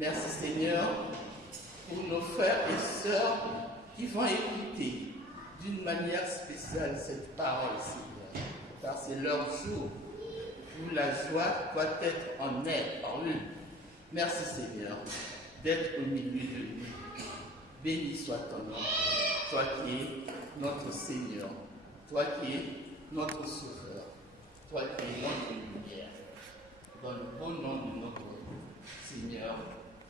Merci Seigneur pour nos frères et sœurs qui vont écouter d'une manière spéciale cette parole, Seigneur, car c'est leur jour où la joie doit être en eux, en eux. Merci Seigneur d'être au milieu de nous. Béni soit ton nom, toi qui es notre Seigneur, toi qui es notre Sauveur, toi qui es notre lumière. Dans le bon nom de notre Seigneur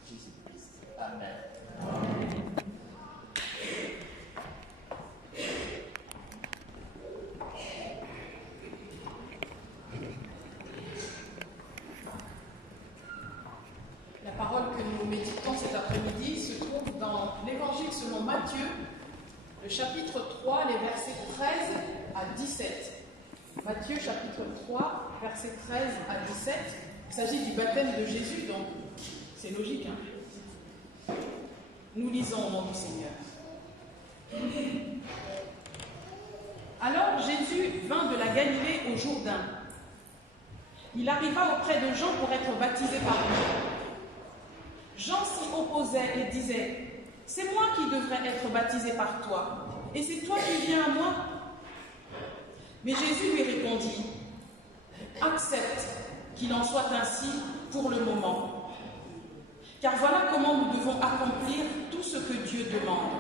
Jésus-Christ. Amen. La parole que nous méditons cet après-midi se trouve dans l'Évangile selon Matthieu, le chapitre 3, les versets 13 à 17. Matthieu, chapitre 3, versets 13 à 17. Il s'agit du baptême de Jésus, donc c'est logique. Hein? Nous lisons au nom du Seigneur. Alors Jésus vint de la Galilée au Jourdain. Il arriva auprès de Jean pour être baptisé par lui. Jean s'y opposait et disait : « C'est moi qui devrais être baptisé par toi, et c'est toi qui viens à moi ?» Mais Jésus lui répondit : « Accepte qu'il en soit ainsi pour le moment. Car voilà comment nous devons accomplir tout ce que Dieu demande. »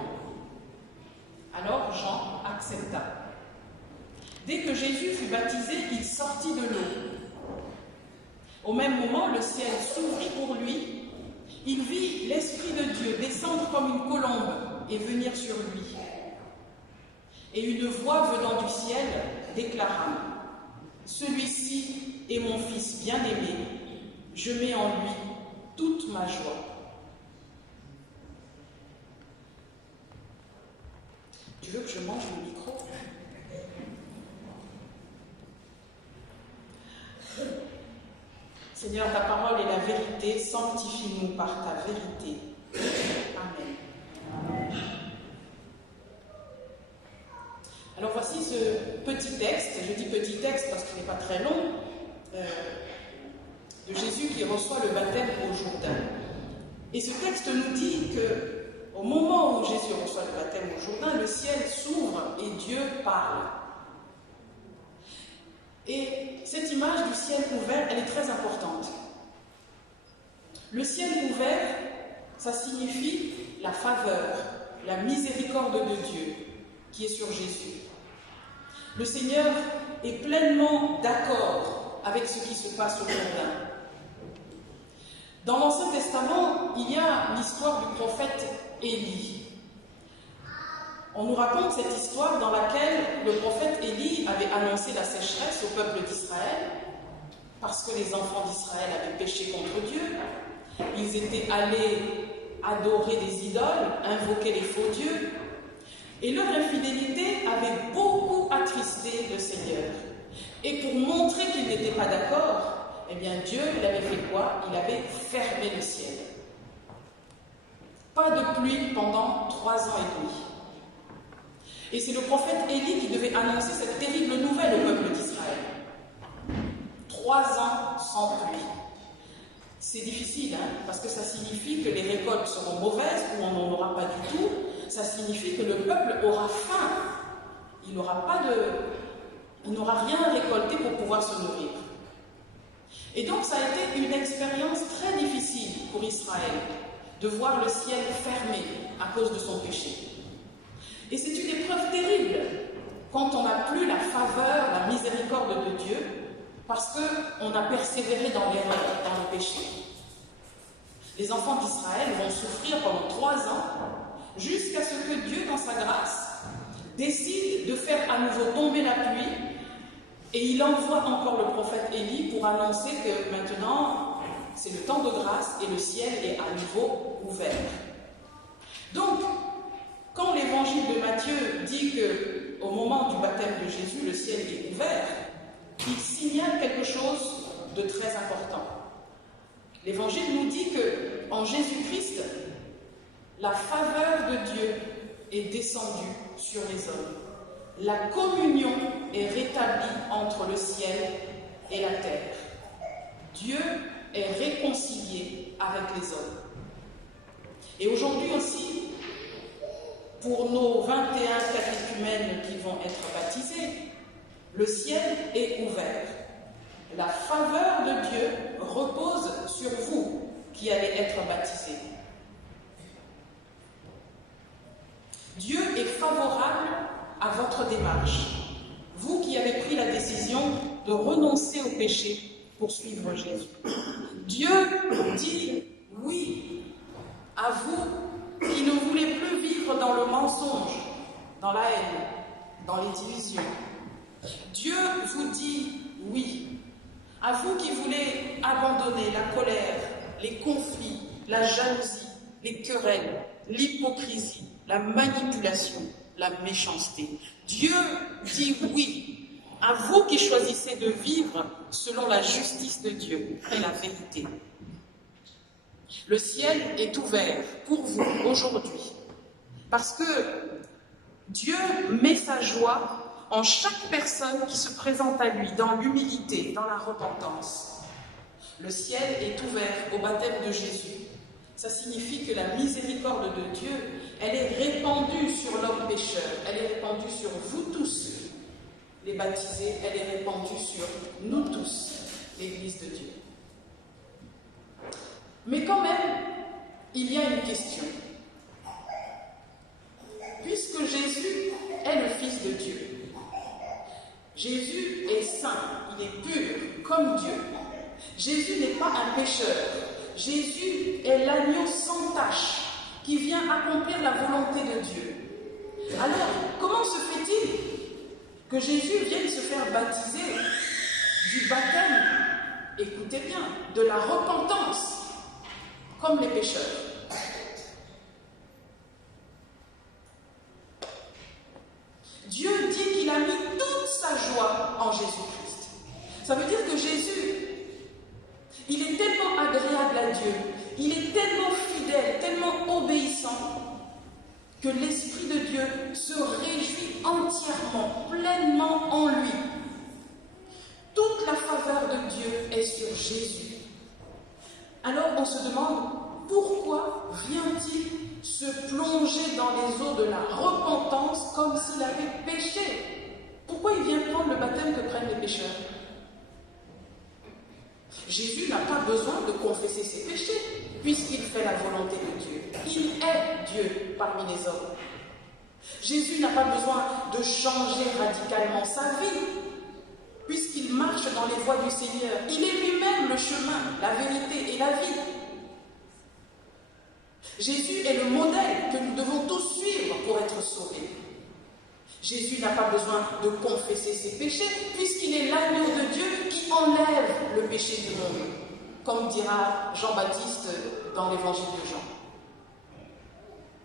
Alors Jean accepta. Dès que Jésus fut baptisé, il sortit de l'eau. Au même moment, le ciel s'ouvrit pour lui. Il vit l'Esprit de Dieu descendre comme une colombe et venir sur lui. Et une voix venant du ciel déclara : « Celui-ci est mon Fils bien-aimé, je mets en lui toute ma joie. » Tu veux que je mange le micro ? Seigneur, ta parole est la vérité, sanctifie-nous par ta vérité. Amen. Alors voici ce petit texte, je dis petit texte parce qu'il n'est pas très long, de Jésus qui reçoit le baptême au Jourdain. Et ce texte nous dit que au moment où Jésus reçoit le baptême au Jourdain, le ciel s'ouvre et Dieu parle. Et cette image du ciel ouvert, elle est très importante. Le ciel ouvert, ça signifie la faveur, la miséricorde de Dieu qui est sur Jésus. Le Seigneur est pleinement d'accord avec ce qui se passe au Jourdain. Dans l'Ancien Testament, il y a l'histoire du prophète Élie. On nous raconte cette histoire dans laquelle le prophète Élie avait annoncé la sécheresse au peuple d'Israël parce que les enfants d'Israël avaient péché contre Dieu. Ils étaient allés adorer des idoles, invoquer les faux dieux. Et leur infidélité avait beaucoup attristé le Seigneur. Et pour montrer qu'il n'était pas d'accord, eh bien Dieu, il avait fait quoi? Il avait fermé le ciel. Pas de pluie pendant 3 ans et demi. Et c'est le prophète Élie qui devait annoncer cette terrible nouvelle au peuple d'Israël. 3 ans sans pluie. C'est difficile, hein, parce que ça signifie que les récoltes seront mauvaises ou on n'en aura pas du tout. Ça signifie que le peuple aura faim. Il n'aura rien récolté pour pouvoir se nourrir. Et donc ça a été une expérience très difficile pour Israël de voir le ciel fermé à cause de son péché. Et c'est une épreuve terrible quand on n'a plus la faveur, la miséricorde de Dieu, parce qu'on a persévéré dans l'erreur, dans le péché. Les enfants d'Israël vont souffrir pendant 3 ans, jusqu'à ce que Dieu, dans sa grâce, décide de faire à nouveau tomber la pluie, et il envoie encore le prophète Élie pour annoncer que maintenant, c'est le temps de grâce et le ciel est à nouveau ouvert. Donc, quand l'évangile de Matthieu dit qu'au moment du baptême de Jésus, le ciel est ouvert, il signale quelque chose de très important. L'évangile nous dit qu'en Jésus-Christ, la faveur de Dieu est descendue sur les hommes. La communion est rétablie entre le ciel et la terre. Dieu est réconcilié avec les hommes. Et aujourd'hui aussi, pour nos 21 catéchumènes qui vont être baptisés, le ciel est ouvert. La faveur de Dieu repose sur vous qui allez être baptisés. Dieu est favorable à votre démarche. Vous qui avez pris la décision de renoncer au péché pour suivre Jésus. Dieu dit oui à vous qui ne voulez plus vivre dans le mensonge, dans la haine, dans les divisions. Dieu vous dit oui à vous qui voulez abandonner la colère, les conflits, la jalousie, les querelles, l'hypocrisie, la manipulation, la méchanceté. Dieu dit oui à vous qui choisissez de vivre selon la justice de Dieu et la vérité. Le ciel est ouvert pour vous aujourd'hui parce que Dieu met sa joie en chaque personne qui se présente à lui dans l'humilité, dans la repentance. Le ciel est ouvert au baptême de Jésus. Ça signifie que la miséricorde de Dieu, elle est répandue sur l'homme pécheur, elle est répandue sur vous tous, les baptisés, elle est répandue sur nous tous, l'Église de Dieu. Mais quand même, il y a une question. Puisque Jésus est le Fils de Dieu, Jésus est saint, il est pur, comme Dieu. Jésus n'est pas un pécheur. Jésus est l'agneau sans tache qui vient accomplir la volonté de Dieu. Alors, comment se fait-il que Jésus vienne se faire baptiser du baptême, écoutez bien, de la repentance, comme les pécheurs? Dieu dit qu'il a mis toute sa joie en Jésus-Christ. Ça veut dire que Jésus, il est tellement agréable à Dieu, il est tellement fidèle, tellement obéissant, que l'Esprit de Dieu se réjouit entièrement, pleinement en lui. Toute la faveur de Dieu est sur Jésus. Alors on se demande, pourquoi vient-il se plonger dans les eaux de la repentance comme s'il avait péché? Pourquoi il vient prendre le baptême que prennent les pécheurs? Jésus n'a pas besoin de confesser ses péchés, puisqu'il fait la volonté de Dieu. Il est Dieu parmi les hommes. Jésus n'a pas besoin de changer radicalement sa vie, puisqu'il marche dans les voies du Seigneur. Il est lui-même le chemin, la vérité et la vie. Jésus est le modèle que nous devons tous suivre pour être sauvés. Jésus n'a pas besoin de confesser ses péchés, puisqu'il est l'agneau de Dieu qui enlève le péché du monde, comme dira Jean-Baptiste dans l'évangile de Jean.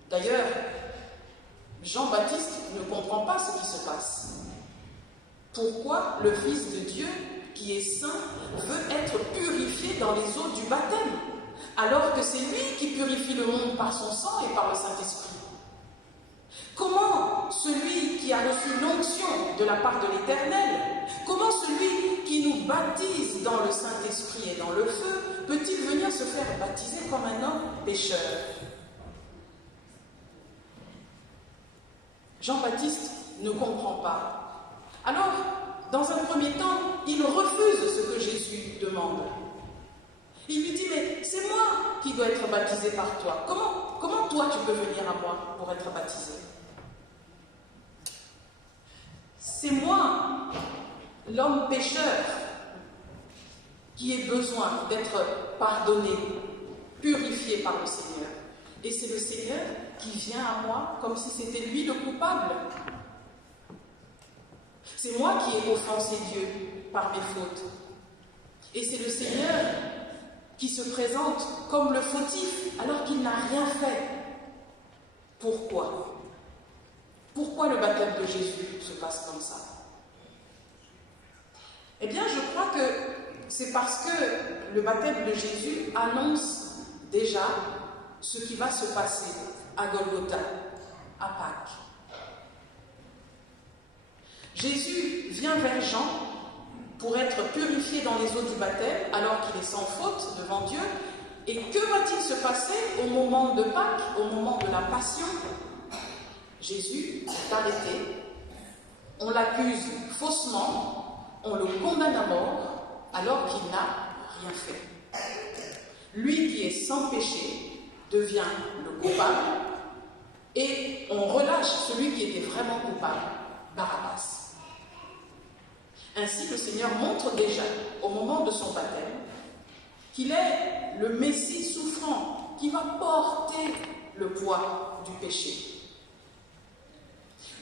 D'ailleurs, Jean-Baptiste ne comprend pas ce qui se passe. Pourquoi le Fils de Dieu, qui est saint, veut être purifié dans les eaux du baptême, alors que c'est lui qui purifie le monde par son sang et par le Saint-Esprit? Comment celui qui a reçu l'onction de la part de l'Éternel, comment celui qui nous baptise dans le Saint-Esprit et dans le feu, peut-il venir se faire baptiser comme un homme pécheur? Jean-Baptiste ne comprend pas. Alors, dans un premier temps, il refuse ce que Jésus demande. Il lui dit, mais c'est moi qui dois être baptisé par toi. Comment toi tu peux venir à moi pour être baptisé? C'est moi, l'homme pécheur, qui ai besoin d'être pardonné, purifié par le Seigneur. Et c'est le Seigneur qui vient à moi comme si c'était lui le coupable. C'est moi qui ai offensé Dieu par mes fautes. Et c'est le Seigneur qui se présente comme le fautif alors qu'il n'a rien fait. Pourquoi? Pourquoi le baptême de Jésus se passe comme ça? Eh bien, je crois que c'est parce que le baptême de Jésus annonce déjà ce qui va se passer à Golgotha, à Pâques. Jésus vient vers Jean pour être purifié dans les eaux du baptême, alors qu'il est sans faute devant Dieu, Et que va-t-il se passer au moment de Pâques, au moment de la Passion? Jésus est arrêté, on l'accuse faussement, on le condamne à mort, alors qu'il n'a rien fait. Lui qui est sans péché devient le coupable, et on relâche celui qui était vraiment coupable, Barabbas. Ainsi, le Seigneur montre déjà, au moment de son baptême, qu'il est le Messie souffrant qui va porter le poids du péché.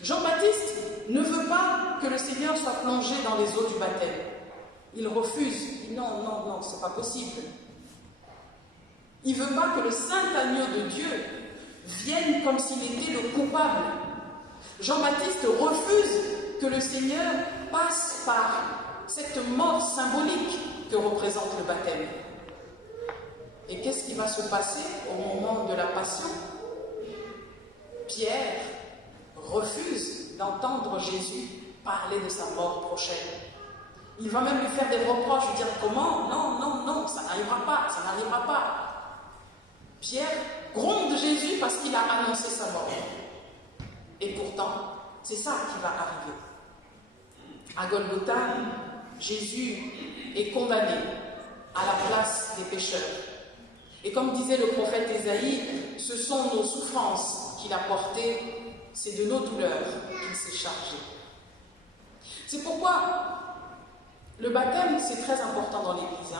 Jean-Baptiste ne veut pas que le Seigneur soit plongé dans les eaux du baptême. Il refuse. Il dit non, non, non, c'est pas possible. Il ne veut pas que le saint agneau de Dieu vienne comme s'il était le coupable. Jean-Baptiste refuse que le Seigneur passe par cette mort symbolique que représente le baptême. Et qu'est-ce qui va se passer au moment de la Passion? Pierre refuse d'entendre Jésus parler de sa mort prochaine. Il va même lui faire des reproches, lui dire comment? Non, non, non, ça n'arrivera pas, ça n'arrivera pas. Pierre gronde Jésus parce qu'il a annoncé sa mort. Et pourtant, c'est ça qui va arriver. À Golgotha, Jésus est condamné à la place des pécheurs. Et comme disait le prophète Ésaïe, ce sont nos souffrances qu'il a portées, c'est de nos douleurs qu'il s'est chargé. C'est pourquoi le baptême, c'est très important dans l'Église.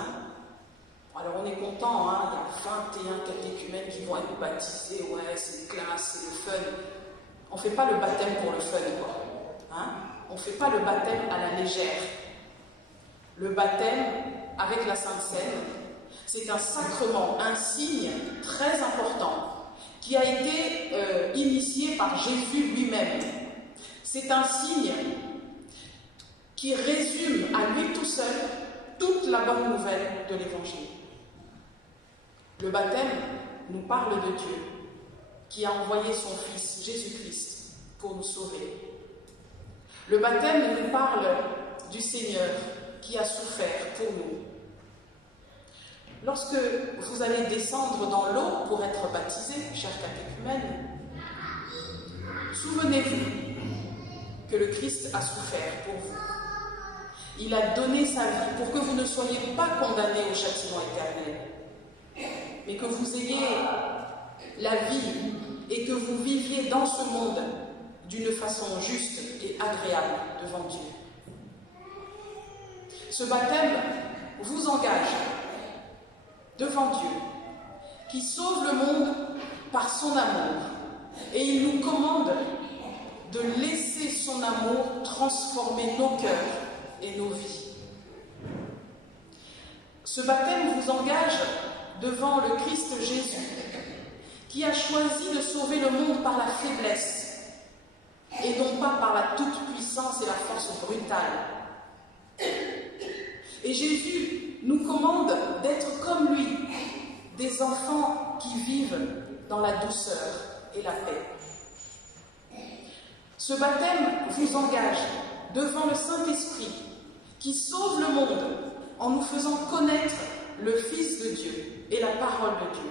Alors on est content, il y a 21 catéchumènes qui vont être baptisés, ouais, c'est classe, c'est le fun. On ne fait pas le baptême pour le fun, quoi. On ne fait pas le baptême à la légère. Le baptême avec la Sainte Seine, c'est un sacrement, un signe très important qui a été initié par Jésus lui-même. C'est un signe qui résume à lui tout seul toute la bonne nouvelle de l'Évangile. Le baptême nous parle de Dieu, qui a envoyé son Fils, Jésus-Christ, pour nous sauver. Le baptême nous parle du Seigneur qui a souffert pour nous. Lorsque vous allez descendre dans l'eau pour être baptisé, chers catéchumènes, souvenez-vous que le Christ a souffert pour vous. Il a donné sa vie pour que vous ne soyez pas condamnés au châtiment éternel, mais que vous ayez la vie et que vous viviez dans ce monde d'une façon juste et agréable devant Dieu. Ce baptême vous engage devant Dieu, qui sauve le monde par son amour, et il nous commande de laisser son amour transformer nos cœurs et nos vies. Ce baptême vous engage devant le Christ Jésus, qui a choisi de sauver le monde par la faiblesse, et non pas par la toute-puissance et la force brutale. Et Jésus nous commande d'être comme lui, des enfants qui vivent dans la douceur et la paix. Ce baptême vous engage devant le Saint-Esprit, qui sauve le monde en nous faisant connaître le Fils de Dieu et la parole de Dieu,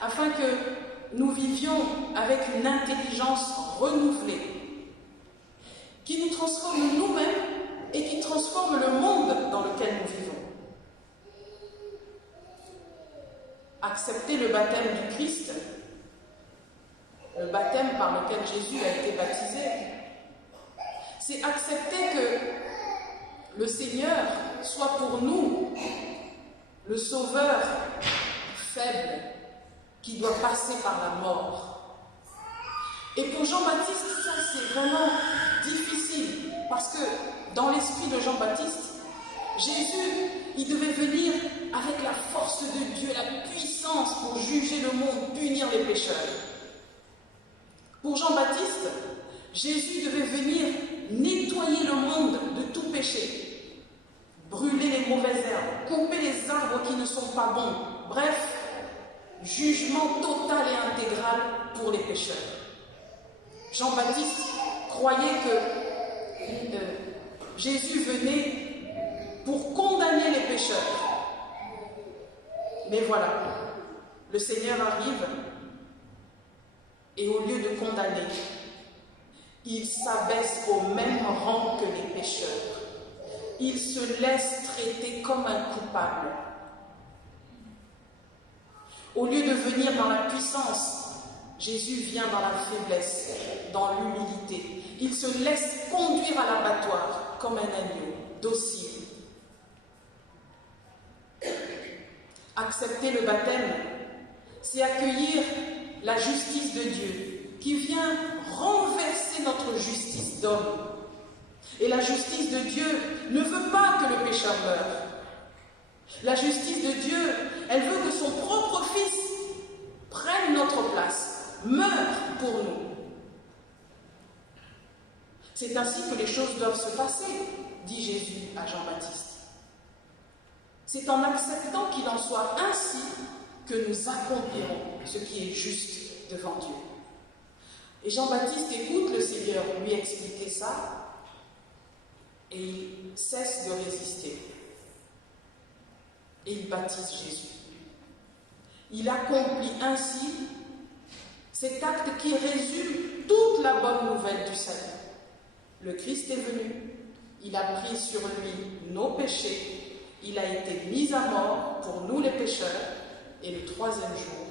afin que nous vivions avec une intelligence renouvelée, qui nous transforme nous-mêmes et qui transforme le monde dans lequel nous vivons. Accepter le baptême du Christ, le baptême par lequel Jésus a été baptisé, c'est accepter que le Seigneur soit pour nous le Sauveur faible qui doit passer par la mort. Et pour Jean-Baptiste, ça c'est vraiment difficile, parce que dans l'esprit de Jean-Baptiste, Jésus, il devait venir avec la force de Dieu, la puissance pour juger le monde, punir les pécheurs. Pour Jean-Baptiste, Jésus devait venir nettoyer le monde de tout péché, brûler les mauvaises herbes, couper les arbres qui ne sont pas bons, bref, jugement total et intégral pour les pécheurs. Jean-Baptiste croyait que Jésus venait pour condamner les pécheurs. Mais voilà, le Seigneur arrive et au lieu de condamner, il s'abaisse au même rang que les pécheurs. Il se laisse traiter comme un coupable. Au lieu de venir dans la puissance, Jésus vient dans la faiblesse, dans l'humilité. Il se laisse conduire à l'abattoir comme un agneau, docile. Accepter le baptême, c'est accueillir la justice de Dieu qui vient renverser notre justice d'homme. Et la justice de Dieu ne veut pas que le pécheur meure. La justice de Dieu, elle veut que son propre Fils prenne notre place, meure pour nous. C'est ainsi que les choses doivent se passer, dit Jésus à Jean-Baptiste. C'est en acceptant qu'il en soit ainsi que nous accomplirons ce qui est juste devant Dieu. Et Jean-Baptiste écoute le Seigneur lui expliquer ça et il cesse de résister. Et il baptise Jésus. Il accomplit ainsi cet acte qui résume toute la bonne nouvelle du salut. Le Christ est venu, il a pris sur lui nos péchés, il a été mis à mort pour nous les pécheurs, et le troisième jour,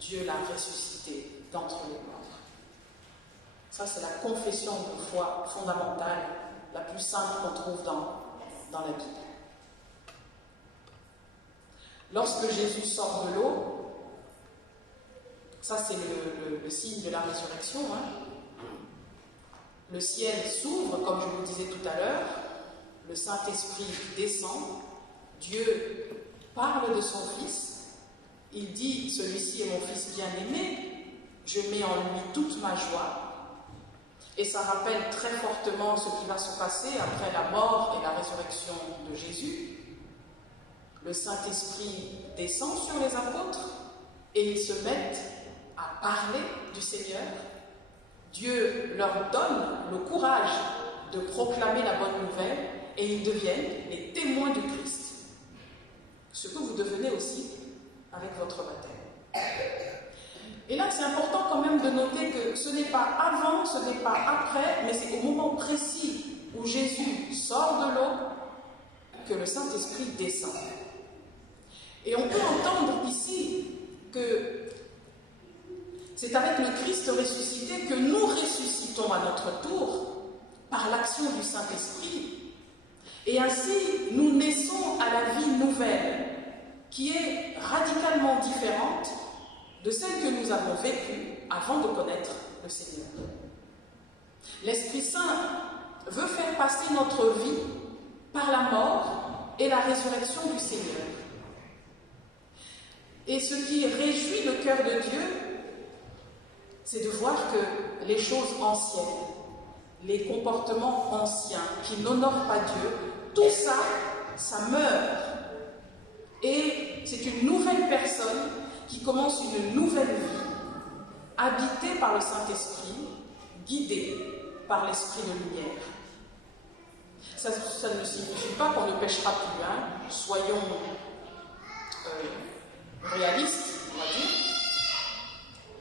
Dieu l'a ressuscité d'entre les morts. Ça, c'est la confession de foi fondamentale, la plus simple qu'on trouve dans la Bible. Lorsque Jésus sort de l'eau, ça c'est le signe de la résurrection, le ciel s'ouvre, comme je vous le disais tout à l'heure, le Saint-Esprit descend, Dieu parle de son Fils, il dit « Celui-ci est mon Fils bien-aimé, je mets en lui toute ma joie ». Et ça rappelle très fortement ce qui va se passer après la mort et la résurrection de Jésus. Le Saint-Esprit descend sur les apôtres et ils se mettent à parler du Seigneur. Dieu leur donne le courage de proclamer la bonne nouvelle et ils deviennent les témoins du Christ. Ce que vous devenez aussi avec votre baptême. Et là, c'est important quand même de noter que ce n'est pas avant, ce n'est pas après, mais c'est au moment précis où Jésus sort de l'eau que le Saint-Esprit descend. Et on peut entendre ici que c'est avec le Christ ressuscité que nous ressuscitons à notre tour par l'action du Saint-Esprit. Et ainsi, nous naissons à la vie nouvelle, qui est radicalement différente de celle que nous avons vécue avant de connaître le Seigneur. L'Esprit Saint veut faire passer notre vie par la mort et la résurrection du Seigneur. Et ce qui réjouit le cœur de Dieu, c'est de voir que les choses anciennes, les comportements anciens qui n'honorent pas Dieu, tout ça, ça meurt. Et c'est une nouvelle personne qui commence une nouvelle vie, habitée par le Saint-Esprit, guidée par l'Esprit de lumière. Ça ne signifie pas qu'on ne pêchera plus, soyons réalistes, on va dire.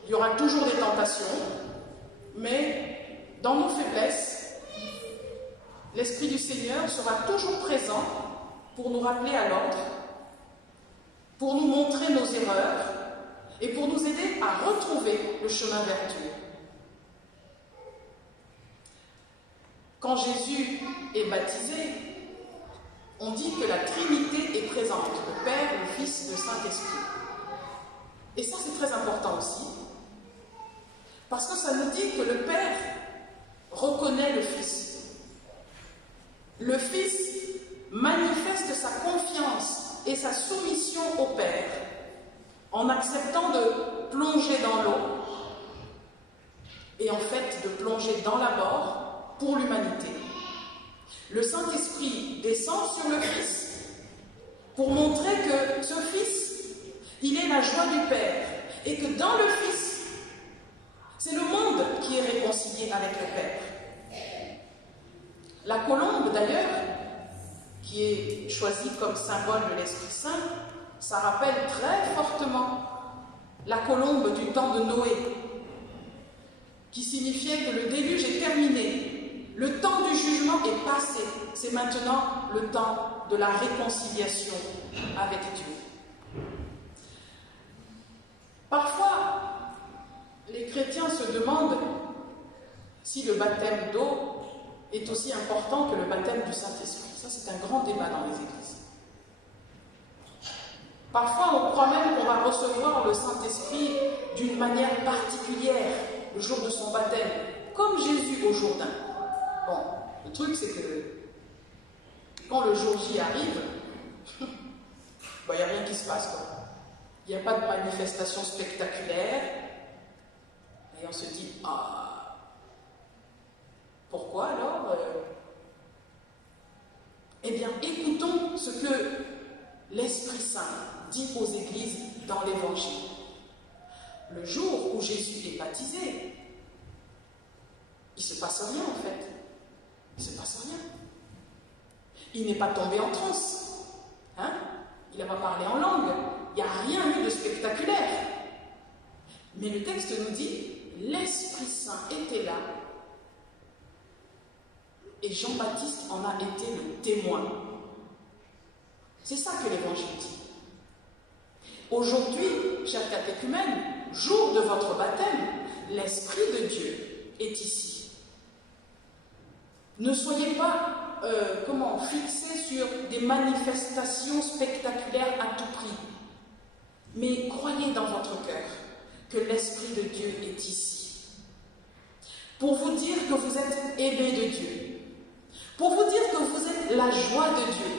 Il y aura toujours des tentations, mais dans nos faiblesses, l'Esprit du Seigneur sera toujours présent pour nous rappeler à l'ordre, pour nous montrer nos erreurs et pour nous aider à retrouver le chemin vers Dieu. Quand Jésus est baptisé, on dit que la Trinité est présente, le Père, le Fils, le Saint-Esprit. Et ça, c'est très important aussi, parce que ça nous dit que le Père reconnaît le Fils. Le Fils manifeste sa confiance et sa soumission au Père en acceptant de plonger dans l'eau et en fait de plonger dans la mort pour l'humanité. Le Saint-Esprit descend sur le Fils pour montrer que ce Fils, il est la joie du Père et que dans le Fils, c'est le monde qui est réconcilié avec le Père. La colombe, d'ailleurs, qui est choisie comme symbole de l'Esprit Saint, ça rappelle très fortement la colombe du temps de Noé, qui signifiait que le déluge est terminé, le temps du jugement est passé, c'est maintenant le temps de la réconciliation avec Dieu. Parfois, les chrétiens se demandent si le baptême d'eau est aussi important que le baptême du Saint-Esprit. Ça, c'est un grand débat dans les églises. Parfois, on croit même qu'on va recevoir le Saint-Esprit d'une manière particulière le jour de son baptême, comme Jésus au Jourdain. Bon, le truc, c'est que quand le jour J arrive, il n'y a rien qui se passe, quoi. Il n'y a pas de manifestation spectaculaire. Et on se dit, ah, pourquoi alors Eh bien, écoutons ce que l'Esprit Saint dit aux églises dans l'Évangile. Le jour où Jésus est baptisé, il ne se passe rien en fait. Il ne se passe rien. Il n'est pas tombé en transe. Hein? Il n'a pas parlé en langue. Il n'y a rien eu de spectaculaire. Mais le texte nous dit, l'Esprit Saint était là et Jean-Baptiste en a été le témoin. C'est ça que l'Évangile dit. Aujourd'hui, chers catéchumènes, jour de votre baptême, l'Esprit de Dieu est ici. Ne soyez pas fixés sur des manifestations spectaculaires à tout prix, mais croyez dans votre cœur que l'Esprit de Dieu est ici. Pour vous dire que vous êtes aimés de Dieu, pour vous dire que vous êtes la joie de Dieu.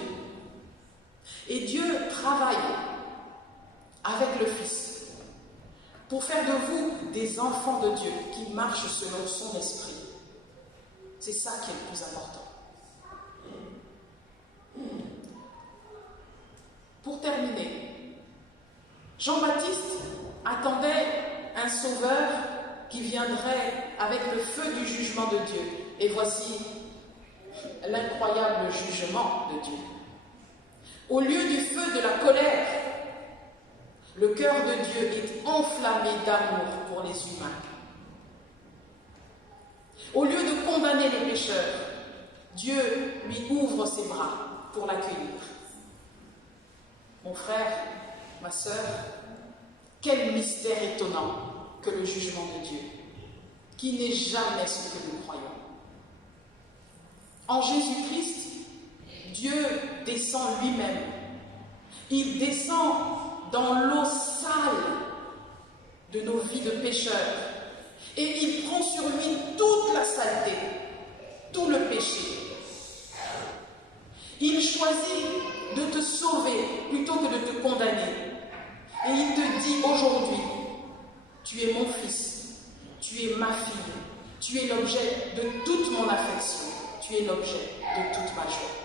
Et Dieu travaille avec le Fils pour faire de vous des enfants de Dieu qui marchent selon son esprit. C'est ça qui est le plus important. Pour terminer, Jean-Baptiste attendait un sauveur qui viendrait avec le feu du jugement de Dieu. Et voici l'incroyable jugement de Dieu. Au lieu du feu de la colère, le cœur de Dieu est enflammé d'amour pour les humains. Au lieu de condamner le pécheur, Dieu lui ouvre ses bras pour l'accueillir. Mon frère, ma sœur, quel mystère étonnant que le jugement de Dieu, qui n'est jamais ce que nous croyons. En Jésus-Christ, Dieu descend lui-même. Il descend dans l'eau sale de nos vies de pécheurs. Et il prend sur lui toute la saleté, tout le péché. Il choisit de te sauver plutôt que de te condamner. Et il te dit aujourd'hui, tu es mon fils, tu es ma fille, tu es l'objet de toute mon affection, tu es l'objet de toute ma joie.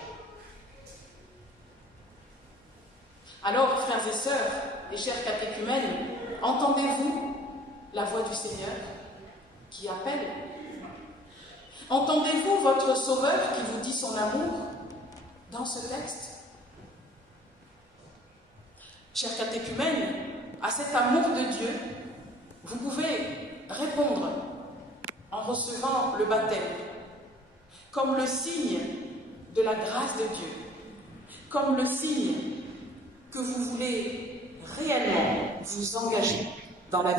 Alors, frères et sœurs, et chers catéchumènes, entendez-vous la voix du Seigneur qui appelle? Entendez-vous votre Sauveur qui vous dit son amour dans ce texte? Chers catéchumènes, à cet amour de Dieu, vous pouvez répondre en recevant le baptême, comme le signe de la grâce de Dieu, comme le signe que vous voulez réellement vous engager dans la vie.